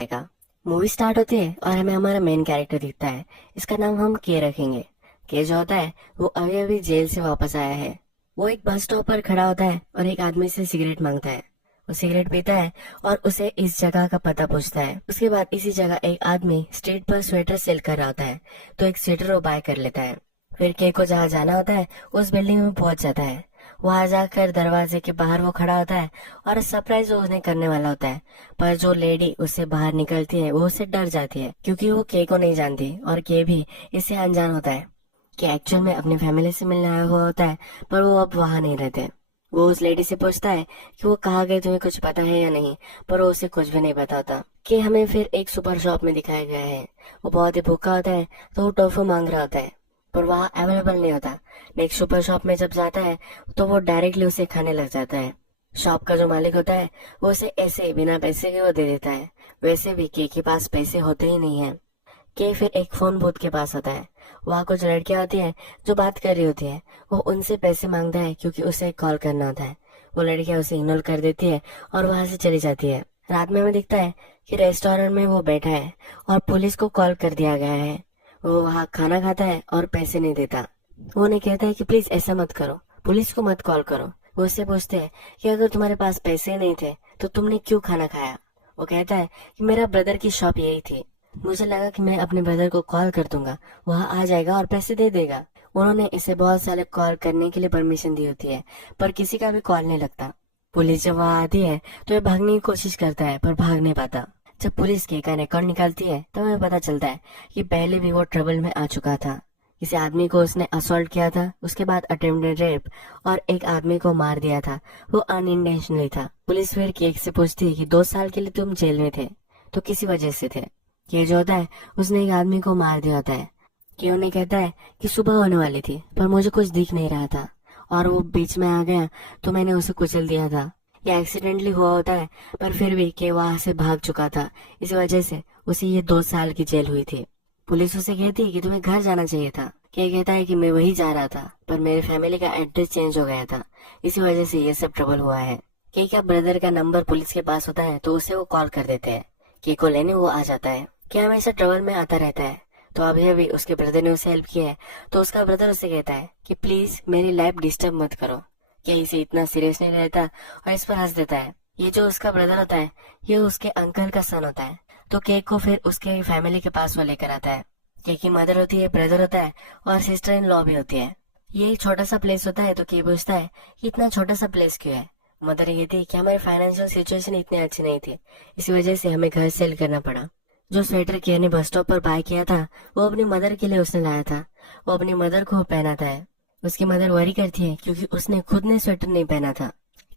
का movie start होती है और हमें हमारा मेन कैरेक्टर दिखता है। इसका नाम हम के रखेंगे। के जो होता है वो अभी अभी जेल से वापस आया है। वो एक बस स्टॉप पर खड़ा होता है और एक आदमी से सिगरेट मांगता है। वो सिगरेट पीता है और उसे इस जगह का पता पूछता है। उसके बाद इसी जगह एक आदमी स्ट्रीट पर स्वेटर सेल कर रहा होता है, तो एक स्वेटर वो बाय कर लेता है। फिर के को जहाँ जाना होता है उस बिल्डिंग में पहुंच जाता है। वहां जाकर दरवाजे के बाहर वो खड़ा होता है और सरप्राइज वो उन्हें करने वाला होता है। पर जो लेडी उससे बाहर निकलती है वो उससे डर जाती है, क्योंकि वो के को नहीं जानती और के भी इससे अनजान होता है कि एक्चुअल में अपनी फैमिली से मिलने आया हुआ होता है, पर वो अब वहां नहीं रहते। वो उस लेडी से पूछता है कि वो कहाँ गए, तुम्हें कुछ पता है या नहीं, पर वो उसे कुछ भी नहीं पता होता। कि हमें फिर एक सुपर शॉप में दिखाया गया है। वो बहुत ही भूखा होता है, तो वो टोफू मांग रहा होता है, पर वहाँ अवेलेबल नहीं होता। नेक्स्ट सुपर शॉप में जब जाता है तो वो डायरेक्टली उसे खाने लग जाता है। शॉप का जो मालिक होता है वो उसे ऐसे बिना पैसे के वो दे देता है। वैसे भी के पास पैसे होते ही नहीं है। के फिर एक फोन बूथ के पास आता है। वहाँ कुछ लड़कियां होती है जो बात कर रही होती है। वो उनसे पैसे मांगता है क्योंकि उसे कॉल करना होता है। वो लड़कियां उसे इग्नोर कर देती है और वहां से चली जाती है। रात में हमें दिखता है कि रेस्टोरेंट में वो बैठा है और पुलिस को कॉल कर दिया गया है। वो वहाँ खाना खाता है और पैसे नहीं देता। वो उन्हें कहता है कि प्लीज ऐसा मत करो, पुलिस को मत कॉल करो। वो उससे पूछते हैं कि अगर तुम्हारे पास पैसे नहीं थे तो तुमने क्यों खाना खाया। वो कहता है कि मेरा ब्रदर की शॉप यही थी, मुझे लगा कि मैं अपने ब्रदर को कॉल कर दूंगा, वहाँ आ जाएगा और पैसे दे देगा। उन्होंने इसे बहुत सारे कॉल करने के लिए परमिशन दी होती है, पर किसी का भी कॉल नहीं लगता। पुलिस जब वहाँ आती है तो ये भागने की कोशिश करता है, पर भाग नहीं पाता। जब पुलिस के का रिकॉर्ड निकालती है तो हमें पता चलता है कि पहले भी वो ट्रबल में आ चुका था। किसी आदमी को उसने असॉल्ट किया था, उसके बाद अटेम्प्टेड रेप और एक आदमी को मार दिया था। वो अनइंटेंशनली था। पुलिस फिर केक से पूछती है कि 2 साल के लिए तुम जेल में थे तो किसी वजह से थे। ये जो होता है उसने एक आदमी को मार दिया होता है। कि उन्हें कहता है कि सुबह होने वाली थी पर मुझे कुछ दिख नहीं रहा था और वो बीच में आ गया तो मैंने उसे कुचल दिया था। ये एक्सीडेंटली हुआ होता है, पर फिर भी के वहां से भाग चुका था। इस वजह से उसे ये 2 साल की जेल हुई थी। पुलिस उसे कहती है कि तुम्हें घर जाना चाहिए था। के कहता है कि मैं वही जा रहा था, पर मेरे फैमिली का एड्रेस चेंज हो गया था, इसी वजह से ये सब ट्रबल हुआ है। के का ब्रदर का नंबर पुलिस के पास होता है तो उसे वो कॉल कर देते हैं। के को लेने वो आ जाता है। क्या हमेशा ट्रबल में आता रहता है, तो अभी अभी उसके ब्रदर ने उसे हेल्प की है, तो उसका ब्रदर उसे कहता है कि प्लीज मेरी लाइफ डिस्टर्ब मत करो। क्या इसे इतना सीरियस नहीं रहता और इस पर हंस देता है। ये जो उसका ब्रदर होता है ये उसके अंकल का सन होता है, तो केक को फिर उसके फैमिली के पास वो लेकर आता है। केक की मदर होती है, ब्रदर होता है और सिस्टर इन लॉ भी होती है। ये एक छोटा सा प्लेस होता है, तो केक पूछता है कि इतना छोटा सा प्लेस क्यों है। मदर ये थी कि हमारी फाइनेंशियल सिचुएशन इतनी अच्छी नहीं थी, इसी वजह से हमें घर सेल करना पड़ा। जो स्वेटर किया ने बस स्टॉप पर बाय किया था वो अपनी मदर के लिए उसने लाया था। वो अपनी मदर को पहनाता है। उसकी मदर वरी करती है क्योंकि उसने खुद ने स्वेटर नहीं पहना था।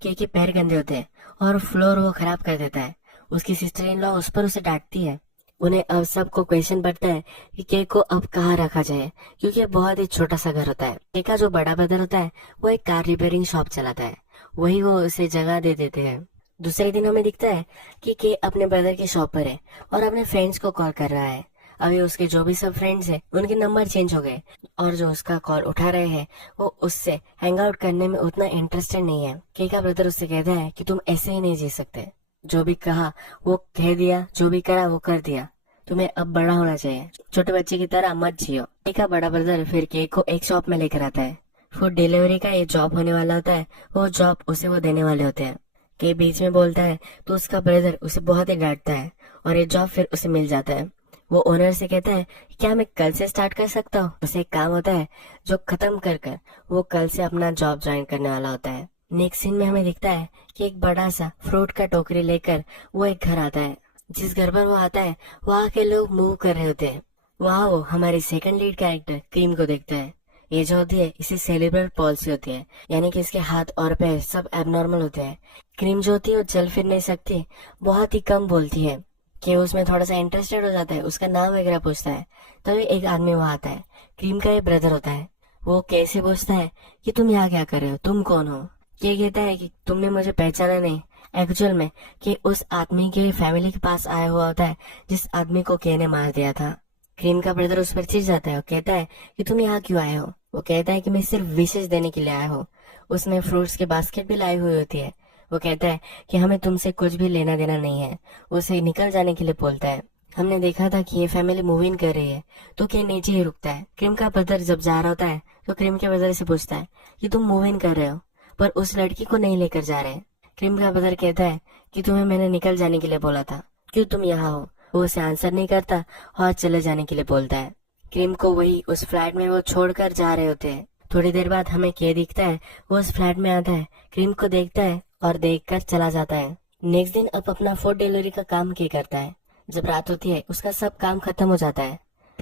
के पैर गंदे होते हैं और फ्लोर वो खराब कर देता है। उसकी सिस्टर इन लॉ उस पर उसे डांटती है। उन्हें अब सबको क्वेश्चन पड़ता है कि केक को अब कहाँ रखा जाए, क्योंकि बहुत ही छोटा सा घर होता है। केक का जो बड़ा ब्रदर होता है वो एक कार रिपेयरिंग शॉप चलाता है, वही वो उसे जगह दे देते हैं। दूसरे दिन हमें दिखता है कि के अपने ब्रदर की शॉप पर है और अपने फ्रेंड्स को कॉल कर रहा है। अभी उसके जो भी सब फ्रेंड्स हैं उनके नंबर चेंज हो गए और जो उसका कॉल उठा रहे हैं वो उससे हैंग आउट करने में उतना इंटरेस्टेड नहीं है। के का ब्रदर उससे कहता है कि तुम ऐसे ही नहीं जी सकते, जो भी कहा वो कह दिया, जो भी करा वो कर दिया, तुम्हें अब बड़ा होना चाहिए, छोटे बच्चे की तरह मत जियो। के का बड़ा ब्रदर फिर केक को एक शॉप में लेकर आता है। फूड डिलीवरी का ये जॉब होने वाला होता है, वो जॉब उसे वो देने वाले होते हैं। के बीच में बोलता है तो उसका ब्रदर उसे बहुत ही डांटता है और ये जॉब फिर उसे मिल जाता है। वो ओनर से कहता है क्या मैं कल से स्टार्ट कर सकता हूँ। उसे एक काम होता है जो खत्म कर कर वो कल से अपना जॉब ज्वाइन करने वाला होता है। नेक्स्ट सीन में हमें दिखता है कि एक बड़ा सा फ्रूट का टोकरी लेकर वो एक घर आता है। जिस घर पर वो आता है वहाँ के लोग मूव कर रहे होते हैं। वहाँ वो हमारी सेकंड लीड कैरेक्टर क्रीम को देखता है। ये जो होती है इसे सेलिब्रल पॉल्सी होती है, यानी कि इसके हाथ और पैर सब एबनॉर्मल होते हैं। क्रीम जो होती है वो चल फिर नहीं सकती, बहुत ही कम बोलती है। कि उसमें थोड़ा सा इंटरेस्टेड हो जाता है, उसका नाम वगैरह पूछता है। तभी एक आदमी वहाँ आता है, क्रीम का ये ब्रदर होता है। वो कैसे पूछता है कि तुम यहाँ क्या कर रहे हो, तुम कौन हो। ये कहता है कि तुमने मुझे पहचाना नहीं। एक्चुअल में कि उस आदमी के फैमिली के पास आया हुआ होता है जिस आदमी को के ने मार दिया था। क्रीम का ब्रदर उस पर चिढ़ जाता है और कहता है कि तुम यहाँ क्यों आए हो। वो कहता है कि मैं सिर्फ विशेष देने के लिए आया हूँ। उसमें फ्रूट्स के बास्केट भी लाई हुई होती है। वो कहता है कि हमें तुमसे कुछ भी लेना देना नहीं है। उसे निकल जाने के लिए बोलता है। हमने देखा था कि ये फैमिली मूव इन कर रही है, तो के नीचे ही रुकता है। क्रीम का ब्रदर जब जा रहा होता है तो क्रीम के ब्रदर से पूछता है कि तुम मूव इन कर रहे हो पर उस लड़की को नहीं लेकर जा रहे। क्रीम का ब्रदर कहता है कि तुम्हें मैंने निकल जाने के लिए बोला था, क्यों तुम यहाँ हो। वो उसे आंसर नहीं करता और चले जाने के लिए बोलता है। क्रीम को वही उस फ्लैट में वो छोड़कर जा रहे होते हैं। थोड़ी देर बाद हमें के दिखता है, वो उस फ्लैट में आता है, क्रीम को देखता है और देखकर चला जाता है। नेक्स्ट दिन अब अपना फूड डिलीवरी का काम के करता है। जब रात होती है उसका सब काम खत्म हो जाता है।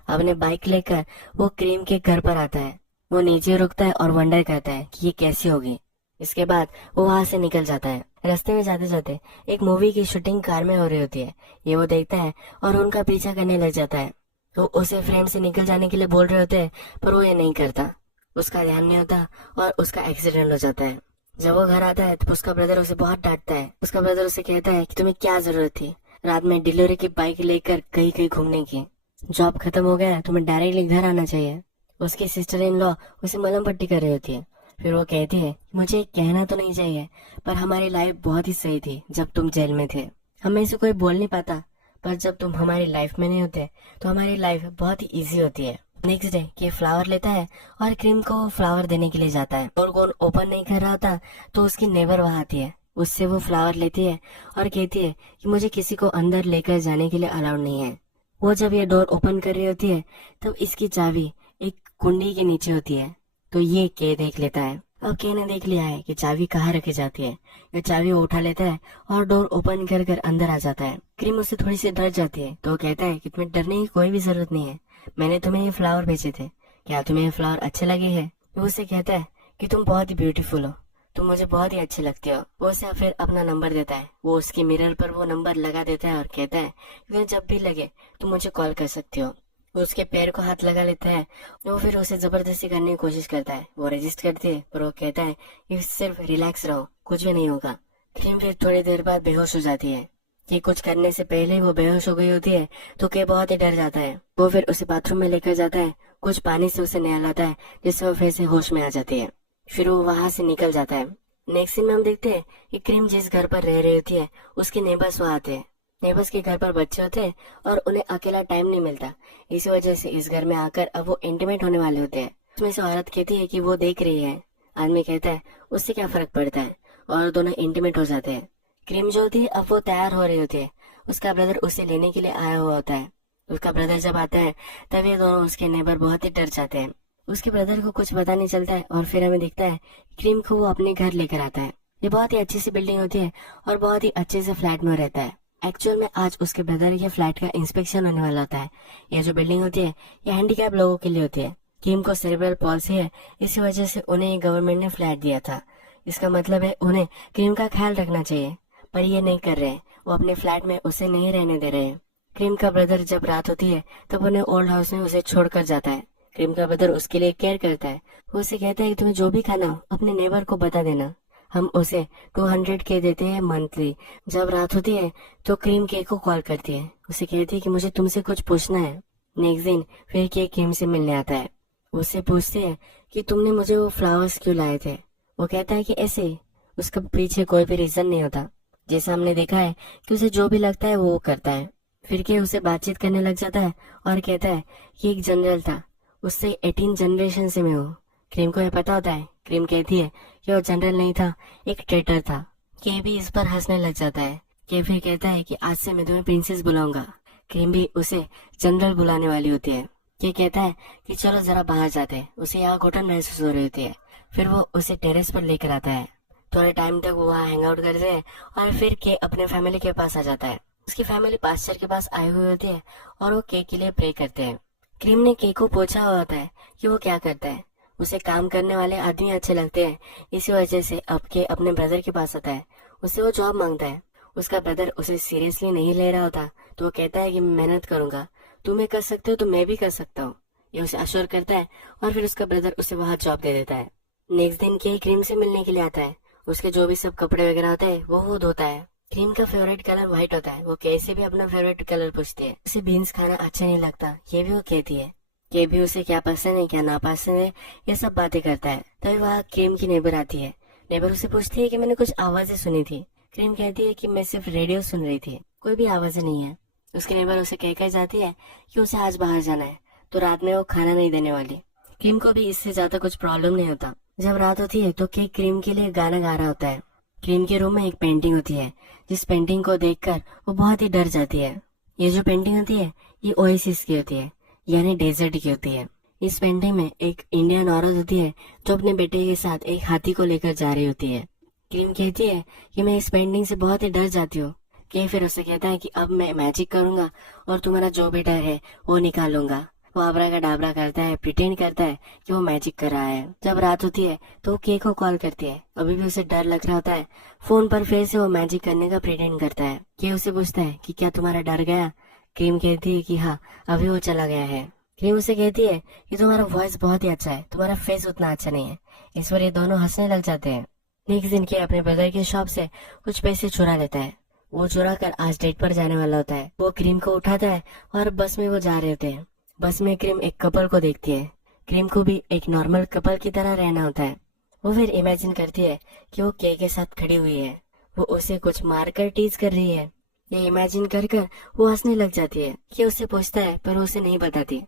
अपने बाइक लेकर वो क्रीम के घर पर आता है। वो नीचे रुकता है और वंडर करता है कि ये कैसी होगी। इसके बाद वो वहां से निकल जाता है। रास्ते में जाते जाते एक मूवी की शूटिंग कार में हो रही होती है। ये वो देखता है और उनका पीछा करने लग जाता है। तो उसे फ्रेंड से निकल जाने के लिए बोल रहे होते हैं पर वो ये नहीं करता। उसका ध्यान नहीं होता और उसका एक्सीडेंट हो जाता है। जब वो घर आता है तो उसका ब्रदर उसे बहुत डांटता है। उसका ब्रदर उसे कहता है कि तुम्हें क्या जरूरत थी रात में डिलीवरी की बाइक लेकर कहीं कहीं घूमने की। जॉब खत्म हो गया, तुम्हें डायरेक्टली घर आना चाहिए। उसकी सिस्टर इन लॉ उसे मलहम पट्टी कर रही होती है। फिर वो कहती है मुझे कहना तो नहीं चाहिए पर हमारी लाइफ बहुत ही सही थी जब तुम जेल में थे। हमें से कोई बोल नहीं पाता पर जब तुम हमारी लाइफ में नहीं होते तो हमारी लाइफ बहुत ही इजी होती है। नेक्स्ट डे के फ्लावर लेता है और क्रीम को फ्लावर देने के लिए जाता है और कौन ओपन नहीं कर रहा होता तो उसकी नेबर वहां आती है। उससे वो फ्लावर लेती है और कहती है कि मुझे किसी को अंदर लेकर जाने के लिए अलाउड नहीं है। वो जब ये डोर ओपन कर रही होती है तब इसकी चाबी एक कुंडी के नीचे होती है। तो ये के देख लेता है। अब के ने देख लिया है कि चाबी कहाँ रखी जाती है। ये चाबी वो उठा लेता है और डोर ओपन कर कर अंदर आ जाता है। क्रीम उससे थोड़ी सी डर जाती है तो वो कहता है कि तुम्हें डरने की कोई भी जरूरत नहीं है, मैंने तुम्हें ये फ्लावर भेजे थे, क्या तुम्हें ये फ्लावर अच्छे लगे हैं। वो उसे कहता है कि तुम बहुत ही ब्यूटीफुल हो, तुम मुझे बहुत ही अच्छे लगते हो। वो उसे फिर अपना नंबर देता है। वो उसकी मिरर पर वो नंबर लगा देता है और कहता है कि तुम्हें जब भी लगे तुम मुझे कॉल कर सकती हो। वो उसके पैर को हाथ लगा लेता है। वो फिर उसे जबरदस्ती करने की कोशिश करता है। वो रेजिस्ट करती है पर वो कहता है कि सिर्फ रिलैक्स रहो, कुछ भी नहीं होगा। क्रीम फिर थोड़ी देर बाद बेहोश हो जाती है। कि कुछ करने से पहले वो बेहोश हो गई होती है तो के बहुत ही डर जाता है। वो फिर उसे बाथरूम में लेकर जाता है, कुछ पानी से उसे नहलाता है जिससे वो फिर से होश में आ जाती है। फिर वो वहां से निकल जाता है। नेक्स्ट सीन में हम देखते हैं कि क्रीम जिस घर पर रह रही होती है उसके नेबर्स वहाँ आते हैं। नेबर्स के घर पर बच्चे होते हैं और उन्हें अकेला टाइम नहीं मिलता, इसी वजह से इस घर में आकर अब वो इंटीमेट होने वाले होते हैं। उसमें से औरत कहती है कि वो देख रही है। आदमी कहता है उससे क्या फर्क पड़ता है और दोनों इंटीमेट हो जाते हैं। क्रीम जो होती है अब वो तैयार हो रही होती है। उसका ब्रदर उसे लेने के लिए आया हुआ होता है। उसका ब्रदर जब आता है तब ये दोनों उसके नेबर बहुत ही डर जाते हैं। उसके ब्रदर को कुछ पता नहीं चलता है और फिर हमें दिखता है क्रीम को वो अपने घर लेकर आता है। ये बहुत ही अच्छी सी बिल्डिंग होती है और बहुत ही अच्छे से फ्लैट में रहता है। एक्चुअल में आज उसके ब्रदर के फ्लैट का इंस्पेक्शन होने वाला होता है। ये जो बिल्डिंग होती है ये हैंडीकैप लोगों के लिए होती है। क्रीम को सेरेब्रल पॉल्सी है, इसी वजह से उन्हें गवर्नमेंट ने फ्लैट दिया था। इसका मतलब है उन्हें क्रीम का ख्याल रखना चाहिए पर ये नहीं कर रहे। वो अपने फ्लैट में उसे नहीं रहने दे रहे। क्रीम का ब्रदर जब रात होती है तब उन्हें ओल्ड हाउस में उसे छोड़कर जाता है। क्रीम का ब्रदर उसके लिए केयर करता है। वो उसे कहता है कि तुम्हें जो भी खाना हो अपने नेबर को बता देना, हम उसे 200 के देते हैं मंथली। जब रात होती है तो क्रीम के को कॉल करती है। उसे कहती है कि मुझे तुमसे कुछ पूछना है। नेक्स्ट दिन फिर के क्रीम से मिलने आता है। उससे पूछते हैं कि तुमने मुझे वो फ्लावर्स क्यों लाए थे। वो कहता है कि ऐसे ही। उसके पीछे कोई भी रीजन नहीं होता। जैसा हमने देखा है कि उसे जो भी लगता है वो करता है। फिर के उसे बातचीत करने लग जाता है और कहता है कि एक जनरल था, उससे 18 जनरेशन से मैं हूँ। क्रीम को ये पता होता है। क्रीम कहती है कि वो जनरल नहीं था, एक ट्रेटर था। के भी इस पर हंसने लग जाता है। के फिर कहता है कि आज से मैं तुम्हें प्रिंसेस बुलाऊंगा। क्रीम भी उसे जनरल बुलाने वाली होती है। के कहता है कि चलो जरा बाहर जाते हैं। उसे यहाँ घुटन महसूस हो रही होती है। फिर वो उसे टेरेस पर लेकर आता है। थोड़े टाइम तक वो वहाँ हैंग आउट करते हैं और फिर के अपने फैमिली के पास आ जाता है। उसकी फैमिली पास्टर के पास आई हुई होती है और वो के लिए प्रे करते हैं। क्रीम ने के को पूछा हुआ होता है कि वो क्या करता है। उसे काम करने वाले आदमी अच्छे लगते हैं, इसी वजह से अब के अपने ब्रदर के पास आता है। उससे वो जॉब मांगता है। उसका ब्रदर उसे सीरियसली नहीं ले रहा होता तो वो कहता है कि मैं मेहनत करूंगा, तुम ये कर सकते हो तो मैं भी कर सकता हूँ। ये उसे अश्योर करता है और फिर उसका ब्रदर उसे वहाँ जॉब दे देता है। नेक्स्ट दिन के क्रीम से मिलने के लिए आता है। उसके जो भी सब कपड़े वगैरह होते हैं वो धोता है। क्रीम का फेवरेट कलर व्हाइट होता है। वो कैसे भी अपना फेवरेट कलर पूछती है। उसे बीन्स खाना अच्छा नहीं लगता, ये भी वो कहती है। के भी उसे क्या पसंद है क्या नापसंद है ये सब बातें करता है। तभी वहाँ क्रीम की नेबर आती है। नेबर उसे पूछती है कि मैंने कुछ आवाजें सुनी थी। क्रीम कहती है कि मैं सिर्फ रेडियो सुन रही थी, कोई भी आवाजें नहीं है। उसकी नेबर उसे कहकर जाती है कि उसे आज बाहर जाना है, तो रात में वो खाना नहीं देने वाली। क्रीम को भी इससे ज्यादा कुछ प्रॉब्लम नहीं होता। जब रात होती है तो केक क्रीम के लिए गाना गा रहा होता है। क्रीम के रूम में एक पेंटिंग होती है, जिस पेंटिंग को देखकर वो बहुत ही डर जाती है। ये जो पेंटिंग होती है ये ओएसिस की होती है, यानी डेजर्ट की होती है। इस पेंटिंग में एक इंडियन औरत होती है जो अपने बेटे के साथ एक हाथी को लेकर जा रही होती है। क्रीम कहती है कि मैं इस पेंटिंग से बहुत ही डर जाती हूँ। के फिर उसे कहता है कि अब मैं मैजिक करूंगा और तुम्हारा जो भी डर है वो निकालूंगा। वो आबरा का डाबरा करता है, प्रिटेंड करता है कि वो मैजिक कर रहा है। जब रात होती है तो वो के को कॉल करती है। अभी भी उसे डर लग रहा होता है। फोन पर फिर से वो मैजिक करने का प्रिटेंड करता है। के उसे पूछता है कि क्या तुम्हारा डर गया? क्रीम कहती है कि हाँ, अभी वो चला गया है। क्रीम उसे कहती है कि तुम्हारा वॉइस बहुत ही अच्छा है, तुम्हारा फेस उतना अच्छा नहीं है। इस पर ये दोनों हंसने लग जाते हैं। नेक्स्ट दिन के अपने ब्रदर की शॉप से कुछ पैसे चुरा लेता है। वो चुरा कर आज डेट पर जाने वाला होता है। वो क्रीम को उठाता है और बस में वो जा रहे होते हैं। बस में क्रीम एक कपल को देखती है। क्रीम को भी एक नॉर्मल कपल की तरह रहना होता है। वो फिर इमेजिन करती है कि वो के साथ खड़ी हुई है, वो उसे कुछ मारकर टीज कर रही है। ये इमेजिन कर वो हंसने लग जाती है। कि उससे पूछता है पर वो उसे नहीं बताती।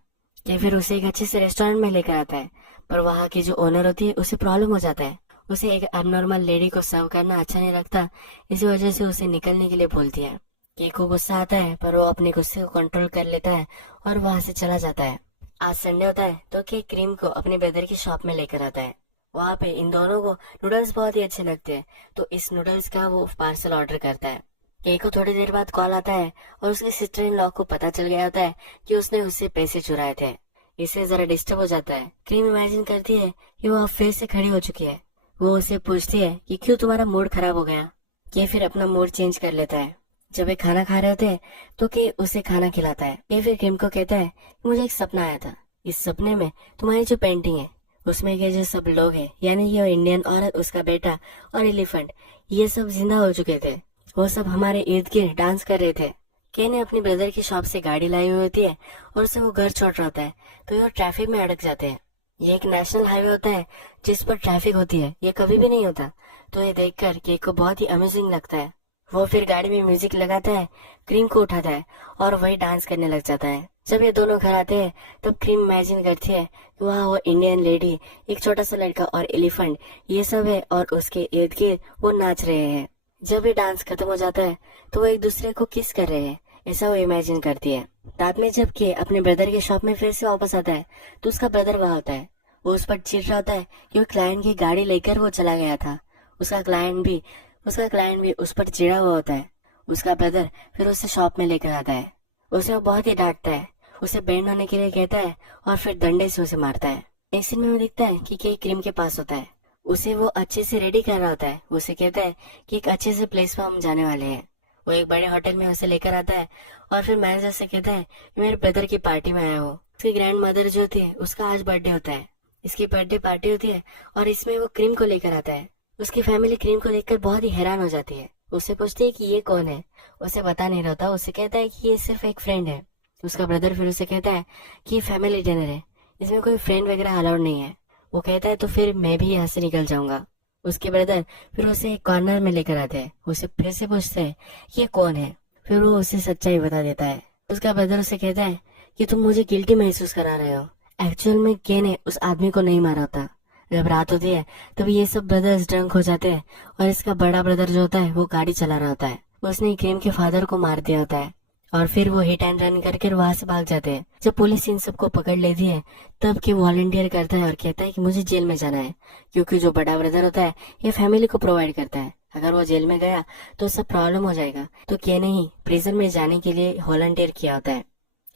कि फिर उसे एक अच्छे से रेस्टोरेंट में लेकर आता है, पर वहाँ की जो ओनर होती है उसे प्रॉब्लम हो जाता है। उसे एक अबनॉर्मल लेडी को सर्व करना अच्छा नहीं लगता, इसी वजह से उसे निकलने के लिए बोलती है। केक को गुस्सा आता है पर वो अपने गुस्से को कंट्रोल कर लेता है और वहाँ से चला जाता है। आज संडे होता है तो केक क्रीम को अपने ब्रदर की शॉप में लेकर आता है। वहाँ पे इन दोनों को नूडल्स बहुत ही अच्छे लगते हैं, तो इस नूडल्स का वो पार्सल ऑर्डर करता है। केक को थोड़ी देर बाद कॉल आता है और उसके सिस्टर इन लॉ को पता चल गया होता है कि उसने उससे पैसे चुराए थे। इससे जरा डिस्टर्ब हो जाता है। क्रीम इमेजिन करती है कि वो अब फिर से खड़ी हो चुकी है। वो उसे पूछती है कि क्यों तुम्हारा मूड खराब हो गया। के फिर अपना मूड चेंज कर लेता है। जब वे खाना खा रहे होते हैं तो के उसे खाना खिलाता है। के फिर क्रीम को कहता है मुझे एक सपना आया था। इस सपने में तुम्हारी जो पेंटिंग है उसमें के जो सब लोग हैं, यानी ये इंडियन औरत, उसका बेटा और एलिफेंट, ये सब जिंदा हो चुके थे। वो सब हमारे इर्द गिर्द डांस कर रहे थे। के ने अपनी ब्रदर की शॉप से गाड़ी लाई हुई होती है और उसे वो घर छोड़ रहा होता है, तो ये ट्रैफिक में अटक जाते हैं। ये एक नेशनल हाईवे होता है जिस पर ट्रैफिक होती है, ये कभी भी नहीं होता। तो ये देखकर केक को बहुत ही अमेजिंग लगता है। वो फिर गाड़ी में म्यूजिक लगाता है, क्रीम को उठाता है और वही डांस करने लग जाता है। जब ये दोनों घर आते हैं तब क्रीम इमेजिन करती है कि वहाँ वो इंडियन लेडी, एक छोटा सा लड़का और एलिफेंट, ये सब है और उसके इर्द गिर्द वो नाच रहे हैं। जब ये डांस खत्म हो जाता है तो वो एक दूसरे को किस कर रहे हैं, ऐसा वो इमेजिन करती है। रात में जब के अपने ब्रदर के शॉप में फिर से वापस आता है तो उसका ब्रदर वहाँ होता है। वो उस पर चिढ़ रहा होता है कि वो क्लाइंट की गाड़ी लेकर वो चला गया था। उसका क्लाइंट भी उस पर चिढ़ा हुआ होता है। उसका ब्रदर फिर उसे शॉप में लेकर आता है। उसे वो बहुत ही डांटता है, उसे बैंड होने के लिए कहता है और फिर डंडे से उसे मारता है। एक सीन में वो दिखता है कि केक क्रीम के पास होता है। उसे वो अच्छे से रेडी कर रहा होता है। उसे कहता है कि एक अच्छे से प्लेस पर हम जाने वाले हैं। वो एक बड़े होटल में उसे लेकर आता है और फिर मैनेजर से कहता है कि मेरे ब्रदर की पार्टी में आया हो। उसकी ग्रैंड मदर जो थी उसका आज बर्थडे होता है। इसकी बर्थडे पार्टी होती है और इसमें वो क्रीम को लेकर आता है। उसकी फैमिली क्रीम को देखकर बहुत ही हैरान हो जाती है। उससे पूछती है कि ये कौन है। उसे बता नहीं रहता। उसे कहता है कि ये सिर्फ एक फ्रेंड है। उसका ब्रदर फिर उसे कहता है कि ये फैमिली डिनर है, इसमें कोई फ्रेंड वगैरह अलाउड नहीं है। वो कहता है तो फिर मैं भी यहाँ से निकल जाऊंगा। उसके ब्रदर फिर उसे एक कॉर्नर में लेकर आते हैं। उसे फिर से पूछते हैं ये कौन है। फिर वो उसे सच्चाई बता देता है। उसका ब्रदर उसे कहता है कि तुम मुझे गिल्टी महसूस करा रहे हो। एक्चुअल में के ने उस आदमी को नहीं मारा था। जब रात होती है तब ये सब ब्रदर्स ड्रंक हो जाते हैं और इसका बड़ा ब्रदर जो होता है वो गाड़ी चला रहा होता है। उसने क्रीम के फादर को मार दिया होता है और फिर वो हिट एंड रन करके वहां से भाग जाते हैं। जब पुलिस इन सबको पकड़ लेती है तब के वॉलंटियर करता है और कहता है कि मुझे जेल में जाना है, क्योंकि जो बड़ा ब्रदर होता है ये फैमिली को प्रोवाइड करता है। अगर वो जेल में गया तो सब प्रॉब्लम हो जाएगा, तो के नहीं प्रिजन में जाने के लिए वॉलंटियर किया होता है।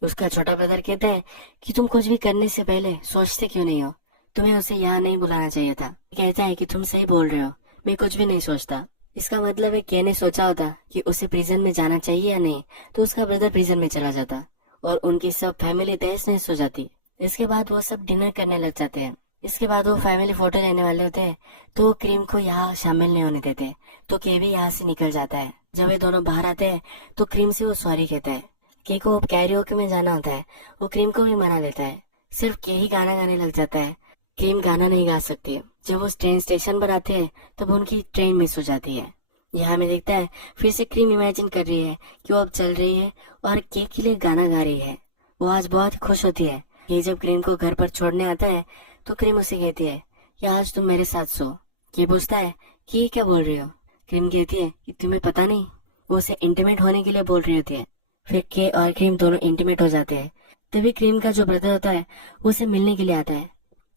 उसका छोटा ब्रदर कहता है कि तुम कुछ भी करने से पहले सोचते क्यों नहीं हो, तुम्हें उसे यहाँ नहीं बुलाना चाहिए था। कहता है कि तुम सही बोल रहे हो, मैं कुछ भी नहीं सोचता। इसका मतलब है के ने सोचा होता कि उसे प्रिजन में जाना चाहिए या नहीं, तो उसका ब्रदर प्रिजन में चला जाता और उनकी सब फैमिली तहस नहस हो जाती। इसके बाद वो सब डिनर करने लग जाते हैं। इसके बाद वो फैमिली फोटो लेने वाले होते हैं तो वो क्रीम को यहाँ शामिल नहीं होने देते, तो के भी यहाँ से निकल जाता है। जब ये दोनों बाहर आते हैं तो क्रीम से वो सॉरी कहता है। के को अब कैरियोके में जाना होता है, वो क्रीम को भी मना लेता है। सिर्फ के ही गाना गाने लग जाता है। क्रीम गाना नहीं गा सकती। जब वो ट्रेन स्टेशन पर आते हैं तब उनकी ट्रेन मिस हो जाती है। यहाँ में देखता है फिर से क्रीम इमेजिन कर रही है कि वो अब चल रही है और केक के लिए गाना गा रही है। वो आज बहुत खुश होती है। ये जब क्रीम को घर पर छोड़ने आता है तो क्रीम उसे कहती है कि आज तुम मेरे साथ सो। ये पूछता है कि ये क्या बोल रही हो। क्रीम कहती है कि तुम्हें पता नहीं, वो उसे इंटीमेट होने के लिए बोल रही होती है। फिर के और क्रीम दोनों इंटीमेट हो जाते हैं। तभी क्रीम का जो ब्रदर होता है वो उसे मिलने के लिए आता है।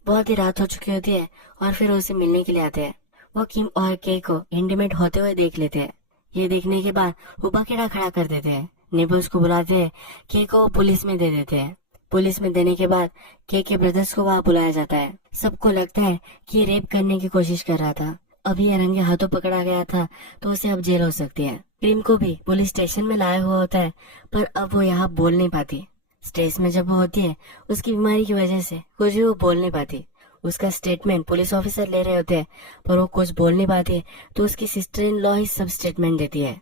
बहुत ही रात हो चुकी होती है और फिर वो उसे मिलने के लिए आते हैं। वो किम और के को इंटीमेट होते हुए देख लेते हैं। ये देखने के बाद वो बकेड़ा खड़ा कर देते हैं। नेबर्स को बुलाते हैं। के को पुलिस में दे देते हैं। पुलिस में देने के बाद के ब्रदर्स को वहाँ बुलाया जाता है। सबको लगता है कि ये रेप करने की कोशिश कर रहा था। अभी ये रंगे हाथों पकड़ा गया था तो उसे अब जेल हो सकती है। क्रीम को भी पुलिस स्टेशन में लाया हुआ होता है पर अब वो यहाँ बोल नहीं पाती। स्टेज में जब वो होती है उसकी बीमारी की वजह से कुछ भी वो बोल नहीं पाती। उसका स्टेटमेंट पुलिस ऑफिसर ले रहे होते हैं पर वो कुछ बोल नहीं पाती तो उसकी सिस्टर इन लॉ ही सब स्टेटमेंट देती है।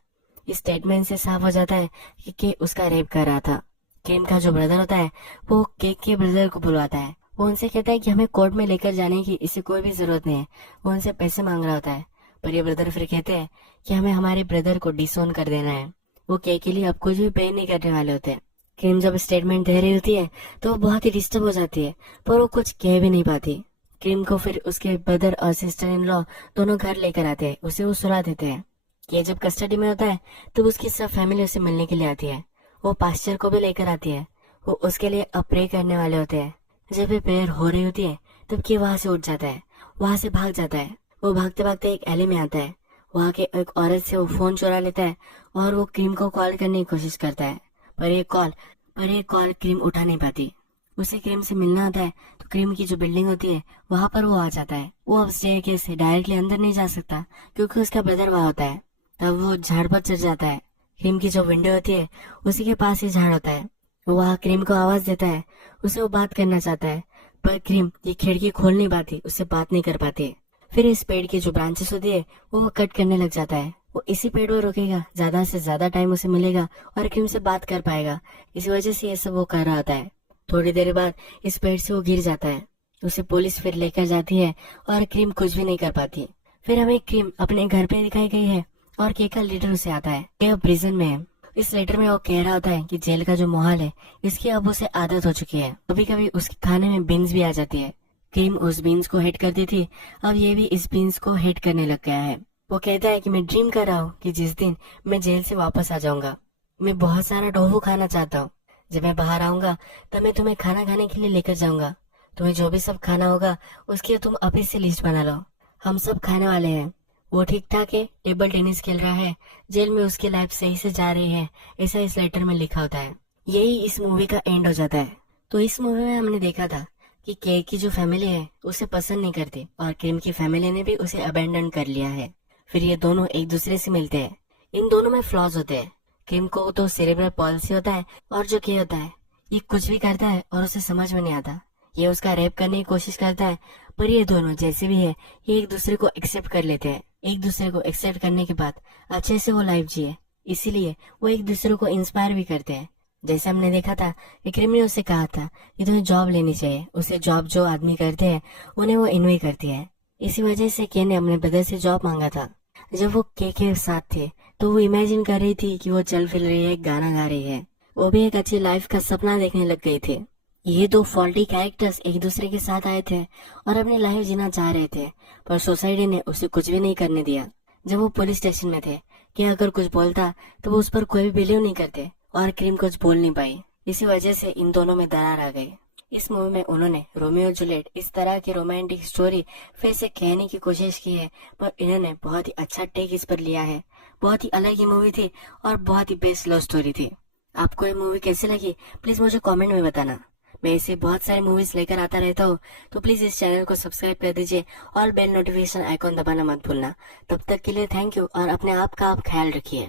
इस स्टेटमेंट से साफ हो जाता है कि के उसका रेप कर रहा था। क्रीम का जो ब्रदर होता है वो के ब्रदर को बुलवाता है। वो उनसे कहता है कि हमें कोर्ट में लेकर जाने की इसे कोई भी जरूरत नहीं है। वो उनसे पैसे मांग रहा होता है पर ये ब्रदर फिर कहते हैं कि हमें हमारे ब्रदर को डिसोन कर देना है। वो के लिए अब कुछ भी पे नहीं करने वाले होते। क्रीम जब स्टेटमेंट दे रही होती है तो वो बहुत ही डिस्टर्ब हो जाती है पर वो कुछ कह भी नहीं पाती। क्रीम को फिर उसके ब्रदर और सिस्टर इन लॉ दोनों घर लेकर आते हैं। उसे वो सुला देते हैं। ये जब कस्टडी में होता है तो उसकी सब फैमिली उसे मिलने के लिए आती है। वो पास्टर को भी लेकर आती है। वो उसके लिए अब प्रे करने वाले होते हैं। जब ये प्रेयर हो रही होती है तब कि वहां से उठ जाता है। वहां से भाग जाता है। वो भागते भागते एक एली में आता है। वहां के एक औरत से वो फोन चुरा लेता है और वो क्रीम को कॉल करने की कोशिश करता है पर ये कॉल क्रीम उठा नहीं पाती। उसे क्रीम से मिलना आता है तो क्रीम की जो बिल्डिंग होती है वहां पर वो आ जाता है। वो अब स्टेयरकेस से डायरेक्टली अंदर नहीं जा सकता क्योंकि उसका ब्रदर वहां होता है। तब वो झाड़ पर चढ़ जाता है। क्रीम की जो विंडो होती है उसी के पास ही झाड़ होता है। वो वहाँ क्रीम को आवाज देता है। उसे वो बात करना चाहता है पर क्रीम ये खिड़की खोल नहीं पाती, उससे बात नहीं कर पाती। फिर इस पेड़ की जो ब्रांचेस होती है वो कट करने लग जाता है। वो इसी पेड़ पर रुकेगा, ज्यादा से ज्यादा टाइम उसे मिलेगा और क्रीम से बात कर पाएगा। इसी वजह से ये सब वो कर रहा होता है। थोड़ी देर बाद इस पेड़ से वो गिर जाता है। उसे पुलिस फिर लेकर जाती है और क्रीम कुछ भी नहीं कर पाती। फिर हमें क्रीम अपने घर पे दिखाई गई है और के का लीडर उसे आता है। के अब प्रिजन में है। इस लेटर में वो कह रहा होता है कि जेल का जो माहौल है इसकी अब उसे आदत हो चुकी है। कभी कभी उसके खाने में बीन्स भी आ जाती है। क्रीम उस बीन्स को हेट करती थी, अब ये भी इस बीन्स को हेट करने लग गया है। वो कहता है कि मैं ड्रीम कर रहा हूँ कि जिस दिन मैं जेल से वापस आ जाऊंगा मैं बहुत सारा टोफू खाना चाहता हूँ। जब मैं बाहर आऊंगा तब मैं तुम्हें खाना खाने के लिए लेकर जाऊंगा। तुम्हें जो भी सब खाना होगा उसकी तुम अभी से लिस्ट बना लो। हम सब खाने वाले हैं। वो ठीक ठाक है, टेबल टेनिस खेल रहा है, जेल में उसकी लाइफ सही से जा रही है, ऐसा इस लेटर में लिखा होता है। यही इस मूवी का एंड हो जाता है। तो इस मूवी में हमने देखा था कि के की जो फैमिली है उसे पसंद नहीं करती और क्रीम की फैमिली ने भी उसे अबेंडन कर लिया है। फिर ये दोनों एक दूसरे से मिलते हैं। इन दोनों में फ्लॉज होते हैं। क्रीम को तो सेरेब्रल पॉलिसी होता है और जो के होता है ये कुछ भी करता है और उसे समझ में नहीं आता। ये उसका रेप करने की कोशिश करता है पर ये दोनों जैसे भी है ये एक दूसरे को एक्सेप्ट कर लेते हैं। एक दूसरे को एक्सेप्ट करने के बाद अच्छे से वो लाइफ जिए, इसीलिए वो एक दूसरे को इंस्पायर भी करते हैं। जैसे हमने देखा था कि क्रीम ने उसे कहा था कि तुम्हें जॉब लेनी चाहिए। उसे जॉब जो आदमी करते हैं उन्हें वो इन्वाइट करती है। इसी वजह से के ने अपने ब्रदर से जॉब मांगा था। जब वो के साथ थे तो वो इमेजिन कर रही थी कि वो चल फिर रही है, गाना गा रही है। वो भी एक अच्छी लाइफ का सपना देखने लग गए थे। ये दो फॉल्टी कैरेक्टर्स एक दूसरे के साथ आए थे और अपनी लाइफ जीना चाह रहे थे पर सोसाइटी ने उसे कुछ भी नहीं करने दिया। जब वो पुलिस स्टेशन में थे कि अगर कुछ बोलता तो वो उस पर कोई भी बिलीव नहीं करते और क्रीम कुछ बोल नहीं पाई। इसी वजह से इन दोनों में दरार आ गई। इस मूवी में उन्होंने रोमियो जूलियट इस तरह की रोमांटिक स्टोरी फिर से कहने की कोशिश की है पर इन्होंने बहुत ही अच्छा टेक इस पर लिया है। बहुत ही अलग ही मूवी थी और बहुत ही बेस्ट लव स्टोरी थी। आपको ये मूवी कैसी लगी प्लीज मुझे कमेंट में बताना। मैं ऐसे बहुत सारे मूवीज लेकर आता रहता हूँ तो प्लीज इस चैनल को सब्सक्राइब कर दीजिए और बेल नोटिफिकेशन आइकॉन दबाना मत भूलना। तब तक के लिए थैंक यू और अपने आप का आप ख्याल रखिए।